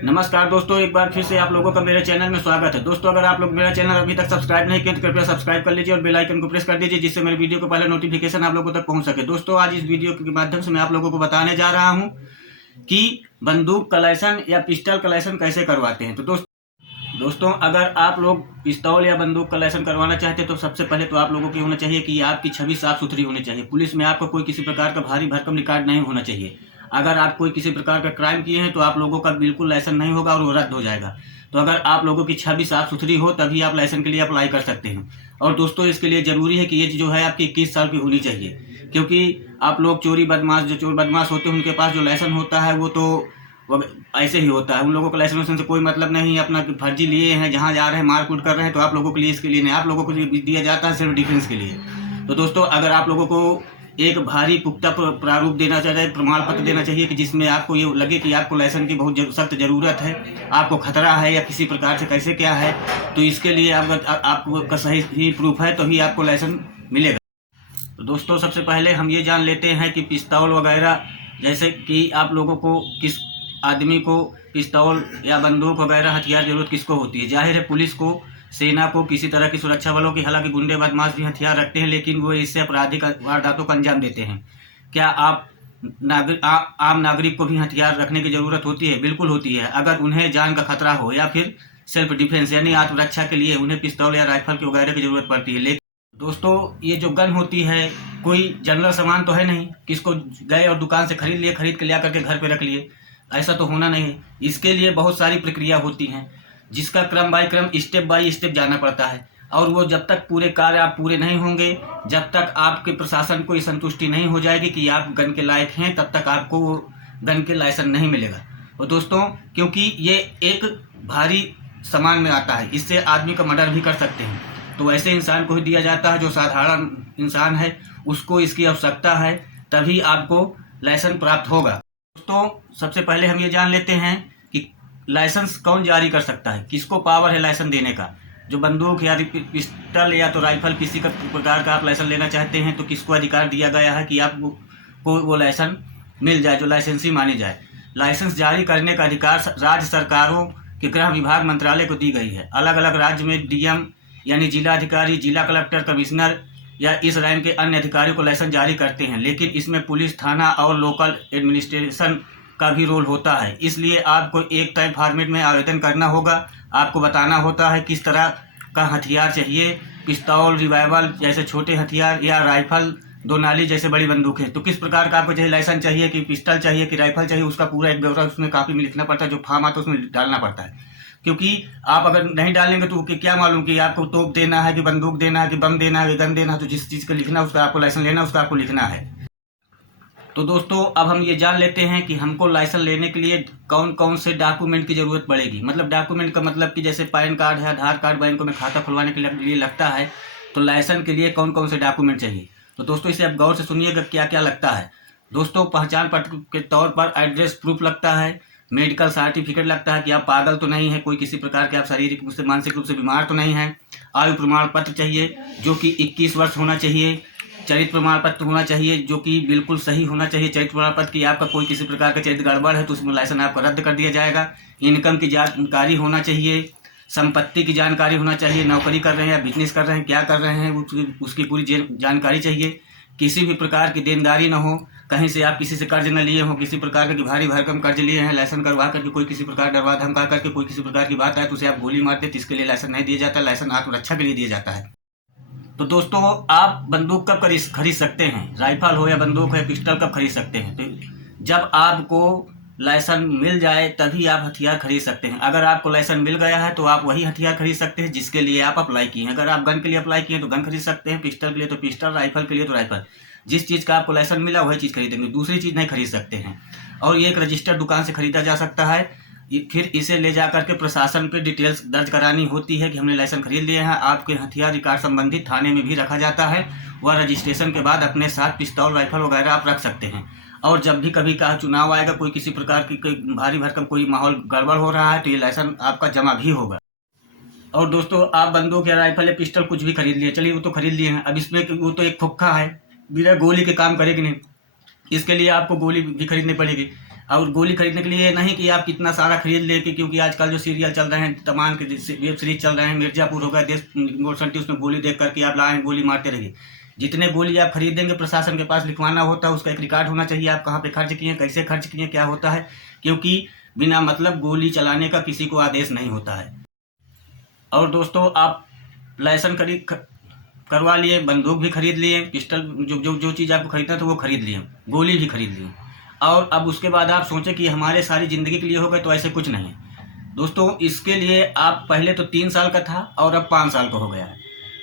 नमस्कार दोस्तों, एक बार फिर से आप लोगों का मेरे चैनल में स्वागत है। दोस्तों, अगर आप लोग मेरा चैनल अभी तक सब्सक्राइब नहीं किए तो कृपया सब्सक्राइब कर लीजिए और बेल आइकन को प्रेस कर दीजिए, जिससे मेरे वीडियो को पहले नोटिफिकेशन आप लोगों तक पहुंच सके। दोस्तों, आज इस वीडियो के माध्यम से मैं आप लोगों को बताने जा रहा हूं कि बंदूक का लाइसेंस या पिस्टल का लाइसेंस कैसे करवाते हैं। तो दोस्तों, अगर आप लोग पिस्तौल या बंदूक का लाइसेंस करवाना चाहते हैं तो सबसे पहले तो आप लोगों की होना चाहिए कि आपकी छवि साफ सुथरी होनी चाहिए। पुलिस में आपका कोई किसी प्रकार का भारी भरकम रिकॉर्ड नहीं होना चाहिए। अगर आप कोई किसी प्रकार का क्राइम किए हैं तो आप लोगों का बिल्कुल लाइसेंस नहीं होगा और वो रद्द हो जाएगा। तो अगर आप लोगों की छवि साफ सुथरी हो तभी आप लाइसेंस के लिए अप्लाई कर सकते हैं। और दोस्तों, इसके लिए ज़रूरी है कि एज जो है आपकी 21 साल की होनी चाहिए, क्योंकि आप लोग चोर बदमाश होते हैं उनके पास जो लाइसेंस होता है वो ऐसे ही होता है। उन लोगों को लाइसेंस से कोई मतलब नहीं है, अपना फर्जी लिए हैं, जहाँ जा रहे हैं मार कूट कर रहे हैं। तो आप लोगों के लिए इसके लिए नहीं, आप लोगों को दिया जाता है सिर्फ डिफेंस के लिए। तो दोस्तों, अगर आप लोगों को एक भारी पुख्ता प्रारूप देना चाहिए, प्रमाण पत्र देना चाहिए कि जिसमें आपको ये लगे कि आपको लाइसेंस की बहुत सख्त ज़रूरत है, आपको खतरा है या किसी प्रकार से कैसे क्या है, तो इसके लिए आपका सही प्रूफ है तो ही आपको लाइसेंस मिलेगा। तो दोस्तों, सबसे पहले हम ये जान लेते हैं कि पिस्तौल वगैरह, जैसे कि आप लोगों को किस आदमी को पिस्तौल या बंदूक वगैरह हथियार जरूरत किसको होती है। जाहिर है पुलिस को, सेना को, किसी तरह की सुरक्षा बलों की। हालांकि गुंडे बदमाश भी हथियार रखते हैं, लेकिन वो इससे आपराधिक वारदातों को अंजाम देते हैं। क्या आम नागरिक को भी हथियार रखने की ज़रूरत होती है? बिल्कुल होती है। अगर उन्हें जान का खतरा हो या फिर सेल्फ डिफेंस यानी आत्मरक्षा के लिए उन्हें पिस्तौल या राइफल की वगैरह की ज़रूरत पड़ती है। लेकिन दोस्तों, ये जो गन होती है कोई जनरल सामान तो है नहीं, किसको गए और दुकान से खरीद के लिया करके घर पे रख लिए, ऐसा तो होना नहीं है। इसके लिए बहुत सारी प्रक्रिया होती हैं, जिसका क्रम स्टेप बाय स्टेप जाना पड़ता है। और वो जब तक पूरे कार्य आप पूरे नहीं होंगे, जब तक आपके प्रशासन को ये संतुष्टि नहीं हो जाएगी कि आप गन के लायक हैं, तब तक आपको वो गन के लाइसेंस नहीं मिलेगा। और दोस्तों, क्योंकि ये एक भारी सामान में आता है, इससे आदमी का मर्डर भी कर सकते हैं। तो ऐसे इंसान को ही दिया जाता है जो साधारण इंसान है, उसको इसकी आवश्यकता है, तभी आपको लाइसेंस प्राप्त होगा। दोस्तों, सबसे पहले हम ये जान लेते हैं कि लाइसेंस कौन जारी कर सकता है, किसको पावर है लाइसेंस देने का। जो बंदूक या पिस्टल या तो राइफल किसी का प्रकार का आप लाइसेंस लेना चाहते हैं तो किसको अधिकार दिया गया है कि आपको वो लाइसेंस मिल जाए, जो लाइसेंसी मानी जाए। लाइसेंस जारी करने का अधिकार राज्य सरकारों के गृह विभाग मंत्रालय को दी गई है। अलग अलग राज्य में डीएम यानी जिला अधिकारी, जिला कलेक्टर, कमिश्नर या इस रैंक के अन्य अधिकारियों को लाइसेंस जारी करते हैं। लेकिन इसमें पुलिस, थाना और लोकल एडमिनिस्ट्रेशन का भी रोल होता है। इसलिए आपको एक तय फॉर्मेट में आवेदन करना होगा। आपको बताना होता है किस तरह का हथियार चाहिए, पिस्तौल, रिवाल्वर जैसे छोटे हथियार या राइफल, दो नाली जैसे बड़ी बंदूक है। तो किस प्रकार का आपको चाहिए, लाइसेंस चाहिए कि पिस्टल चाहिए कि राइफल चाहिए, उसका पूरा एक ब्यौरा उसमें कापी में लिखना पड़ता है। जो फॉर्म आता है उसमें डालना पड़ता है, क्योंकि आप अगर नहीं डालेंगे तो क्या मालूम कि आपको तोप देना है कि बंदूक देना है कि बम देना है कि गन देना है। तो जिस चीज़ का लिखना है उसका आपको लाइसेंस लेना है, उसका आपको लिखना है। तो दोस्तों, अब हम ये जान लेते हैं कि हमको लाइसेंस लेने के लिए कौन कौन से डॉक्यूमेंट की ज़रूरत पड़ेगी। मतलब डॉक्यूमेंट का मतलब कि जैसे पैन कार्ड है, आधार कार्ड, बैंकों में खाता खुलवाने के लिए लगता है, तो लाइसेंस के लिए कौन कौन से डॉक्यूमेंट चाहिए। तो दोस्तों, इसे आप गौर से सुनिएगा क्या क्या लगता है। दोस्तों, पहचान पत्र के तौर पर एड्रेस प्रूफ लगता है, मेडिकल सर्टिफिकेट लगता है कि आप पागल तो नहीं है, कोई किसी प्रकार के आप शारीरिक रूप से, मानसिक रूप से बीमार तो नहीं हैं। आयु प्रमाण पत्र चाहिए जो कि 21 वर्ष होना चाहिए। चरित्र प्रमाण पत्र होना चाहिए जो कि बिल्कुल सही होना चाहिए। चरित्र प्रमाण पत्र की आपका कोई किसी प्रकार का चरित्र गड़बड़ है तो उसमें लाइसेंस आपका रद्द कर दिया जाएगा। इनकम की जानकारी होना चाहिए, संपत्ति की जानकारी होना चाहिए, नौकरी कर रहे हैं या बिजनेस कर रहे हैं, क्या कर रहे हैं उसकी पूरी जानकारी चाहिए। किसी भी प्रकार की देनदारी न हो, कहीं से आप किसी से कर्ज न लिए हो, किसी प्रकार के भारी भरकम कर्ज लिए हैं, लाइसेंस करवा करके कोई किसी प्रकार डरवा धमका करके कोई किसी प्रकार की बात आए तो उसे आप गोली मार देते, इसके लिए लाइसेंस नहीं दिया जाता। लाइसेंस आत्मरक्षा के लिए दिया जाता है। तो दोस्तों, आप बंदूक कब खरीद सकते हैं, राइफल हो या बंदूक है, पिस्टल कब खरीद सकते हैं? तो जब आपको लाइसेंस मिल जाए तभी आप हथियार खरीद सकते हैं। अगर आपको लाइसेंस मिल गया है तो आप वही हथियार खरीद सकते हैं जिसके लिए आप अप्लाई किए हैं। अगर आप गन के लिए अप्लाई किए हैं तो गन खरीद सकते हैं, पिस्टल के लिए तो पिस्टल, राइफल के लिए तो राइफल। जिस चीज़ का आपको लाइसेंस मिला वही चीज़ खरीदेंगे, दूसरी चीज़ नहीं खरीद सकते हैं। और ये एक रजिस्टर्ड दुकान से खरीदा जा सकता है। फिर इसे ले जाकर के प्रशासन पे डिटेल्स दर्ज करानी होती है कि हमने लाइसेंस खरीद लिए हैं। आपके हथियार रिकॉर्ड संबंधित थाने में भी रखा जाता है। वह रजिस्ट्रेशन के बाद अपने साथ पिस्तौल, राइफल वगैरह आप रख सकते हैं। और जब भी कभी कहा चुनाव आएगा, कोई किसी प्रकार की कोई भारी भरकम कोई माहौल गड़बड़ हो रहा है तो ये लाइसेंस आपका जमा भी होगा। और दोस्तों, आप बंदूक या राइफल या पिस्टल कुछ भी खरीद लिए, चलिए वो तो खरीद लिए हैं, अब इसमें वो तो एक खोखा है, बिना गोली के काम करेगी नहीं, इसके लिए आपको गोली भी खरीदनी पड़ेगी। और गोली खरीदने के लिए नहीं कि आप कितना सारा खरीद ले, क्योंकि आजकल जो सीरियल चल रहे हैं, तमाम के वेब सीरीज चल रहे हैं, मिर्जापुर हो गया, देश गोरसंटी, उसमें गोली देख करके आप लाएँ गोली मारते रहिए। जितने गोली आप खरीदेंगे प्रशासन के पास लिखवाना होता है, उसका एक रिकॉर्ड होना चाहिए, आप कहाँ पे खर्च किए, कैसे खर्च किए, क्या होता है, क्योंकि बिना मतलब गोली चलाने का किसी को आदेश नहीं होता है। और दोस्तों, आप लाइसेंस करवा लिए, बंदूक भी खरीद लिए, पिस्टल, जो जो जो चीज़ आपको खरीदना था वो खरीद लिए, गोली भी खरीद लिए, और अब उसके बाद आप सोचें कि हमारे सारी ज़िंदगी के लिए हो गए, तो ऐसे कुछ नहीं है दोस्तों। इसके लिए आप पहले तो 3 साल का था और अब 5 साल का हो गया है।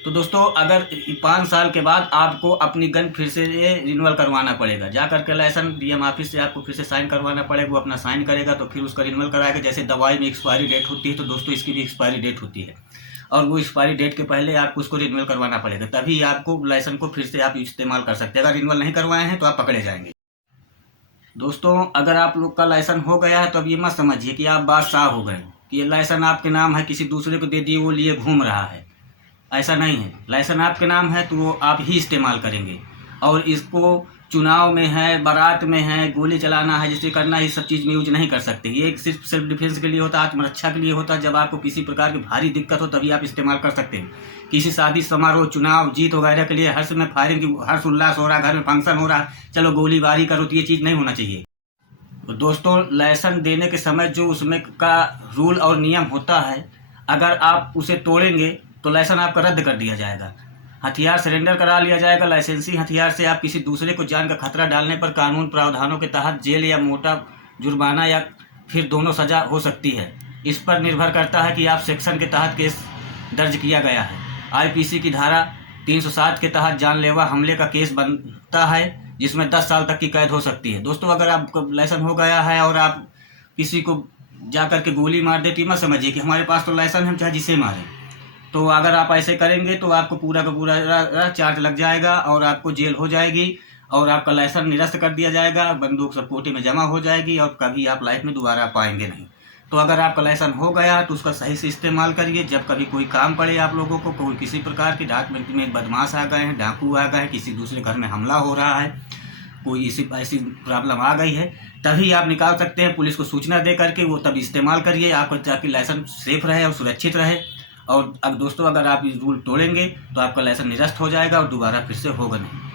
तो दोस्तों, अगर 5 साल के बाद आपको अपनी गन फिर से रिन्यूअल करवाना पड़ेगा, जा करके लाइसेंस डीएम ऑफिस से आपको फिर से साइन करवाना पड़ेगा, वो अपना साइन करेगा तो फिर उसका रिन्यूअल कराएगा। जैसे दवाई में एक्सपायरी डेट होती है, तो दोस्तों इसकी भी एक्सपायरी डेट होती है, और वो एक्सपायरी डेट के पहले आपको उसको रिन्यूअल करवाना पड़ेगा, तभी आपको लाइसेंस को फिर से आप इस्तेमाल कर सकते हैं। अगर रिन्यूअल नहीं करवाए हैं तो आप पकड़े जाएंगे। दोस्तों, अगर आप लोग का लाइसेंस हो गया है तो अब ये मत समझिए कि आप बादशाह हो गए कि ये लाइसेंस आपके नाम है, किसी दूसरे को दे दिए, वो लिए घूम रहा है। ऐसा नहीं है, लाइसेंस आपके नाम है तो वो आप ही इस्तेमाल करेंगे, और इसको चुनाव में है, बारात में है, गोली चलाना है, जैसे करना है, ये सब चीज़ में यूज नहीं कर सकते। ये सिर्फ सेल्फ डिफेंस के लिए होता है, आत्मरक्षा के लिए होता है। जब आपको किसी प्रकार की भारी दिक्कत हो तभी आप इस्तेमाल कर सकते हैं। किसी शादी समारोह, चुनाव जीत वगैरह के लिए हर समय फायरिंग की हर्ष उल्लास हो रहा है, घर में फंक्शन हो रहा है, चलो गोलीबारी करो, तो ये चीज़ नहीं होना चाहिए। तो दोस्तों, लाइसेंस देने के समय जो उसमें का रूल और नियम होता है, अगर आप उसे तोड़ेंगे तो लाइसेंस आपका रद्द कर दिया जाएगा, हथियार सरेंडर करा लिया जाएगा। लाइसेंसी हथियार से आप किसी दूसरे को जान का खतरा डालने पर कानून प्रावधानों के तहत जेल या मोटा जुर्माना या फिर दोनों सजा हो सकती है। इस पर निर्भर करता है कि आप सेक्शन के तहत केस दर्ज किया गया है। आईपीसी की धारा 307 के तहत जानलेवा हमले का केस बनता है, जिसमें 10 साल तक की कैद हो सकती है। दोस्तों, अगर आपका लाइसेंस हो गया है और आप किसी को जा कर के गोली मार देती, मत समझिए कि हमारे पास तो लाइसेंस है, हम चाहे जिसे मारें। तो अगर आप ऐसे करेंगे तो आपको पूरा का पूरा चार्ज लग जाएगा और आपको जेल हो जाएगी, और आपका लाइसेंस निरस्त कर दिया जाएगा, बंदूक सब कोटे में जमा हो जाएगी, और कभी आप लाइफ में दोबारा पाएंगे नहीं। तो अगर आपका लाइसेंस हो गया तो उसका सही से इस्तेमाल करिए। जब कभी कोई काम पड़े आप लोगों को, कोई किसी प्रकार की रात में बदमाश आ गए हैं, डाकू आ गए हैं, किसी दूसरे घर में हमला हो रहा है, कोई ऐसी प्रॉब्लम आ गई है, तभी आप निकाल सकते हैं। पुलिस को सूचना दे करके वो तब इस्तेमाल करिए, आपका ताकि लाइसेंस सेफ रहे और सुरक्षित रहे। और अब दोस्तों, अगर आप इस रूल तोड़ेंगे तो आपका लाइसेंस निरस्त हो जाएगा और दोबारा फिर से होगा नहीं।